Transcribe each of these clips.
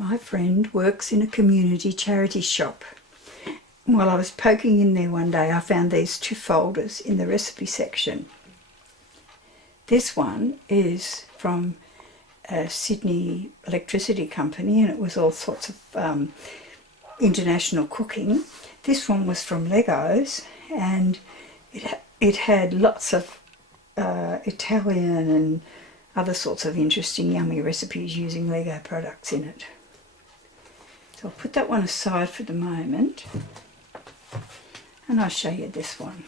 My friend works in a community charity shop. While I was poking in there one day, I found these two folders in the recipe section. This one is from a Sydney electricity company, and it was all sorts of international cooking. This one was from Legos, and it had lots of Italian and other sorts of interesting yummy recipes using Lego products in it. So I'll put that one aside for the moment, and I'll show you this one.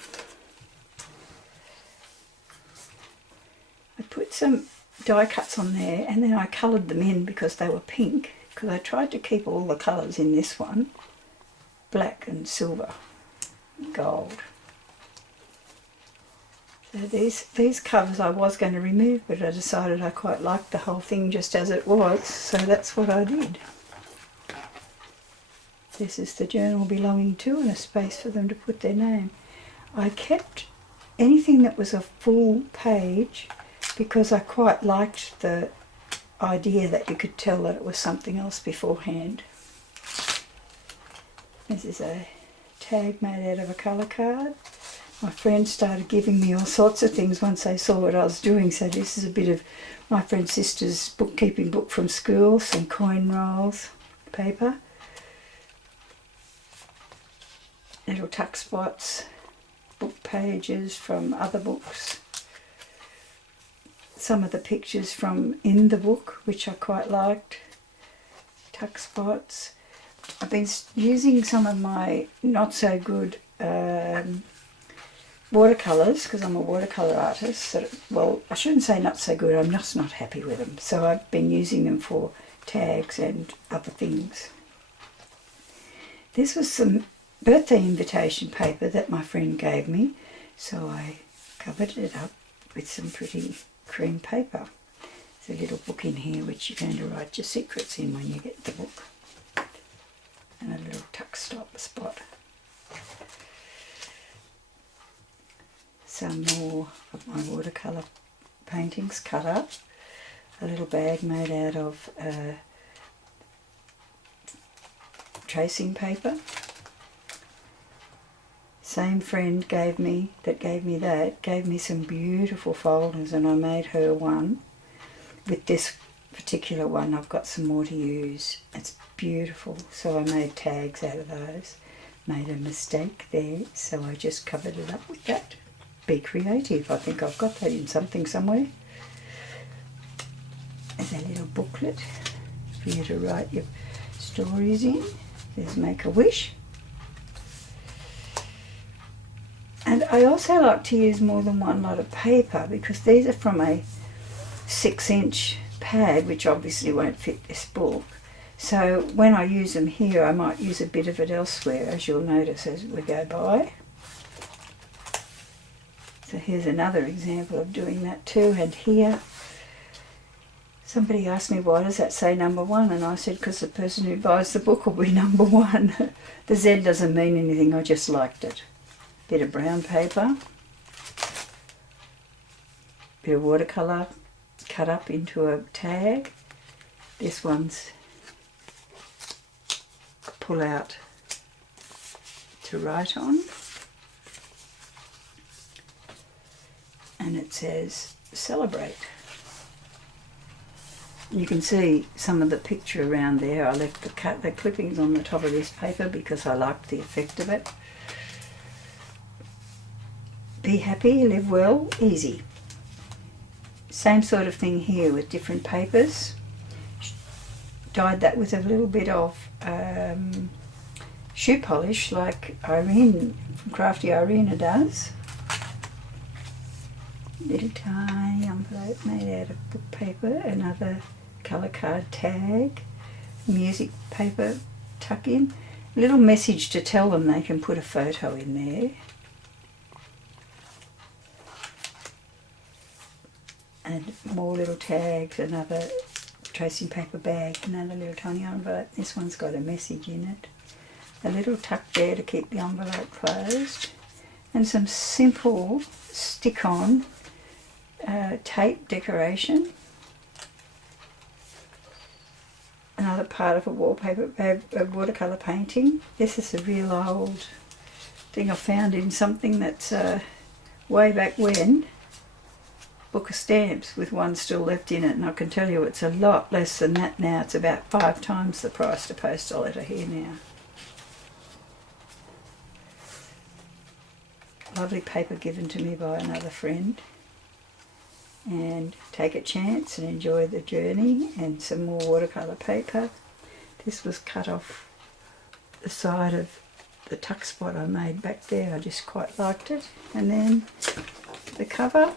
I put some die cuts on there, and then I coloured them in because they were pink, because I tried to keep all the colours in this one, black and silver, gold. So these covers I was going to remove, but I decided I quite liked the whole thing just as it was, so that's what I did. This is the journal belonging to, and a space for them to put their name. I kept anything that was a full page because I quite liked the idea that you could tell that it was something else beforehand. This is a tag made out of a colour card. My friends started giving me all sorts of things once they saw what I was doing, so this is a bit of my friend's sister's bookkeeping book from school, some coin rolls, paper, little tuck spots, book pages from other books, some of the pictures from in the book which I quite liked, tuck spots. I've been using some of my not so good watercolours, because I'm a watercolour artist. So, well, I shouldn't say not so good, I'm just not happy with them. So I've been using them for tags and other things. This was some birthday invitation paper that my friend gave me, so I covered it up with some pretty cream paper. There's a little book in here which you're going to write your secrets in when you get the book, and a little tuck spot. Some more of my watercolour paintings cut up, a little bag made out of tracing paper. Same friend gave me some beautiful folders, and I made her one. With this particular one I've got some more to use. It's beautiful, so I made tags out of those. Made a mistake there, so I just covered it up with that. Be creative. I think I've got that in something somewhere. There's a little booklet for you to write your stories in. There's Make a Wish. And I also like to use more than one lot of paper, because these are from a 6-inch pad, which obviously won't fit this book. So when I use them here, I might use a bit of it elsewhere, as you'll notice as we go by. So here's another example of doing that too. And here, somebody asked me, why does that say number 1? And I said, because the person who buys the book will be number 1. The Z doesn't mean anything, I just liked it. Bit of brown paper, bit of watercolour cut up into a tag. This one's pull out to write on, and it says celebrate. You can see some of the picture around there. I left the clippings on the top of this paper because I liked the effect of it. Be happy, live well, easy. Same sort of thing here with different papers. Dyed that with a little bit of shoe polish like Irene from Crafty Irina does. Little tiny envelope made out of book paper, another colour card tag, music paper tuck in. A little message to tell them they can put a photo in there. And more little tags, another tracing paper bag, another little tiny envelope. This one's got a message in it. A little tuck there to keep the envelope closed. And some simple stick-on tape decoration. another part of a wallpaper, a watercolour painting. This is a real old thing I found in something that's way back when. Book of stamps with one still left in it, and I can tell you it's a lot less than that now. It's about 5 times the price to post a letter here now. Lovely paper given to me by another friend. And take a chance and enjoy the journey. And some more watercolour paper. This was cut off the side of the tuck spot I made back there. I just quite liked it. And then the cover,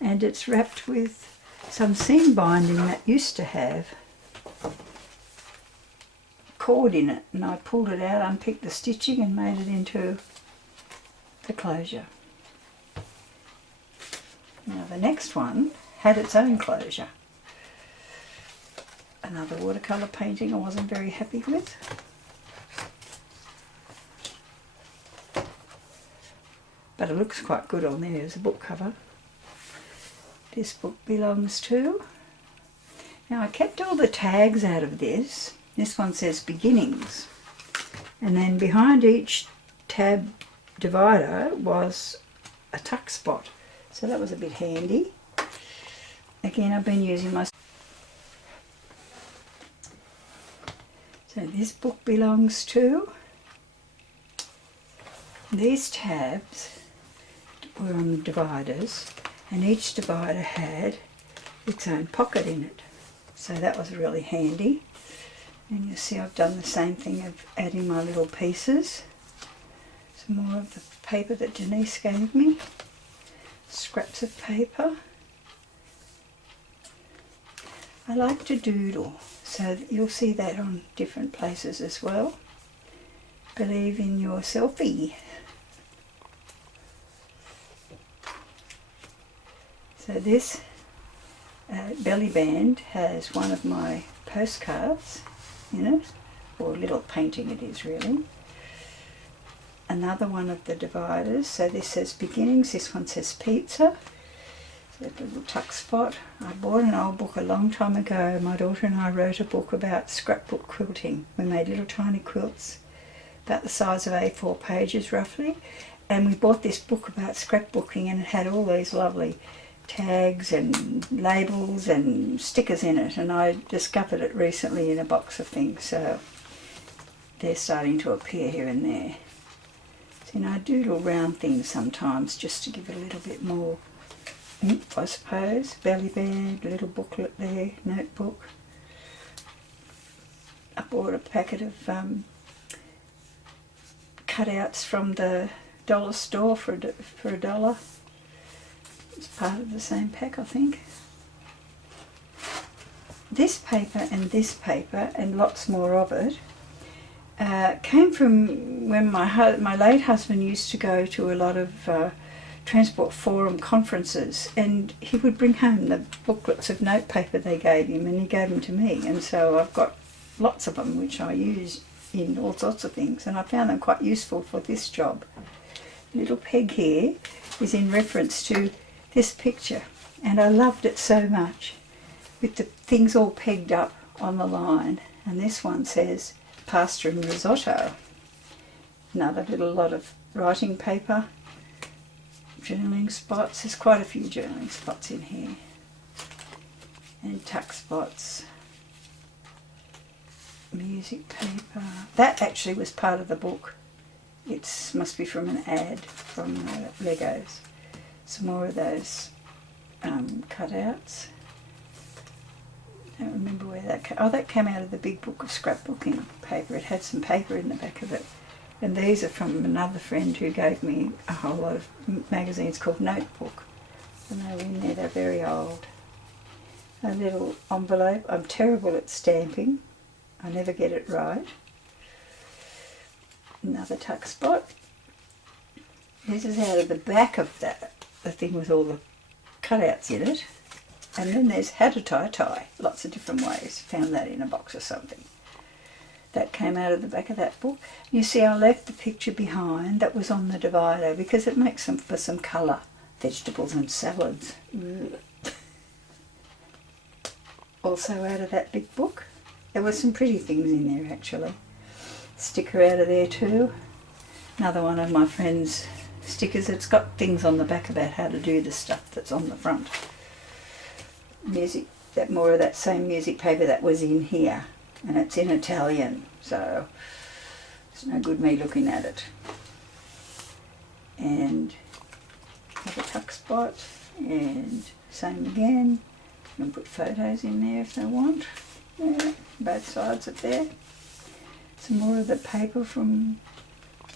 and it's wrapped with some seam binding that used to have cord in it, and I pulled it out, unpicked the stitching and made it into the closure. Now the next one had its own closure. Another watercolour painting I wasn't very happy with. But it looks quite good on there as a book cover. This book belongs to. Now I kept all the tags out of this. This one says beginnings. And then behind each tab divider was a tuck spot. So that was a bit handy. Again, I've been using my... So this book belongs to. These tabs were on the dividers, and each divider had its own pocket in it. So that was really handy. And you'll see I've done the same thing of adding my little pieces. Some more of the paper that Denise gave me. Scraps of paper. I like to doodle, so you'll see that on different places as well. Believe in your selfie. So this belly band has one of my postcards in it, or a little painting it is really. Another one of the dividers, so this says beginnings, this one says pizza. So a little tuck spot. I bought an old book a long time ago. My daughter and I wrote a book about scrapbook quilting. We made little tiny quilts about the size of A4 pages roughly, and we bought this book about scrapbooking, and it had all these lovely tags and labels and stickers in it, and I discovered it recently in a box of things, so they're starting to appear here and there. So, I doodle round things sometimes just to give it a little bit more oomph, I suppose. Belly band, little booklet there, notebook. I bought a packet of cutouts from the dollar store for $1. It's part of the same pack, I think. This paper and lots more of it came from when my late husband used to go to a lot of Transport Forum conferences, and he would bring home the booklets of notepaper they gave him, and he gave them to me, and so I've got lots of them which I use in all sorts of things, and I found them quite useful for this job. The little peg here is in reference to this picture, and I loved it so much with the things all pegged up on the line. And this one says pasta and risotto. Another little lot of writing paper, journaling spots. There's quite a few journaling spots in here, and tuck spots, music paper. That actually was part of the book. It must be from an ad from Legos. Some more of those cutouts. I don't remember where that came. Oh, that came out of the big book of scrapbooking paper. It had some paper in the back of it. And these are from another friend who gave me a whole lot of magazines called Notebook. And they were in there, they're very old. A little envelope. I'm terrible at stamping. I never get it right. Another tuck spot. This is out of the back of the thing with all the cutouts in it. And then there's how to tie, lots of different ways. Found that in a box or something. That came out of the back of that book. You see, I left the picture behind that was on the divider because it makes them for some colour. Vegetables and salads. Also out of that big book. there were some pretty things in there actually. Sticker out of there too. Another one of my friend's stickers. It's got things on the back about how to do the stuff that's on the front. Music, that more of that same music paper that was in here, and it's in Italian, so it's no good me looking at it. And have a tuck spot, and same again. You can put photos in there if they want. Yeah, both sides of there. Some more of the paper from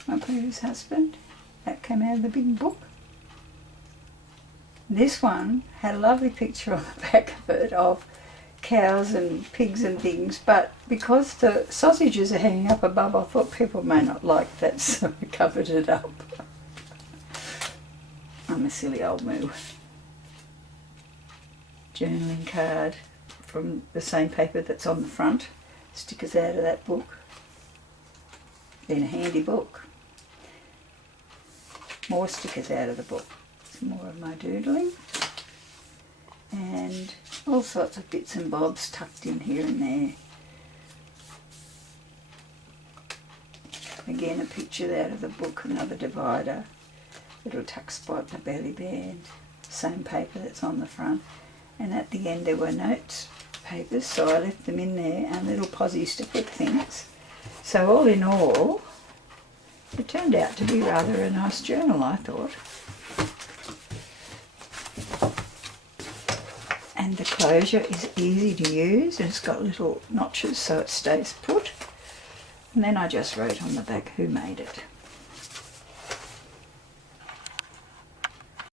my previous husband. That came out of the big book. This one had a lovely picture on the back of it of cows and pigs and things, but because the sausages are hanging up above, I thought people may not like that, so I covered it up. I'm a silly old moo. Journaling card from the same paper that's on the front. Stickers out of that book. Been a handy book. More stickers out of the book. Some more of my doodling. And all sorts of bits and bobs tucked in here and there. Again, a picture out of the book, another divider. Little tuck spot, a belly band. Same paper that's on the front. And at the end there were notes papers, so I left them in there, and little posies to put things. So all in all, it turned out to be rather a nice journal, I thought. And the closure is easy to use, and it's got little notches so it stays put. And then I just wrote on the back who made it.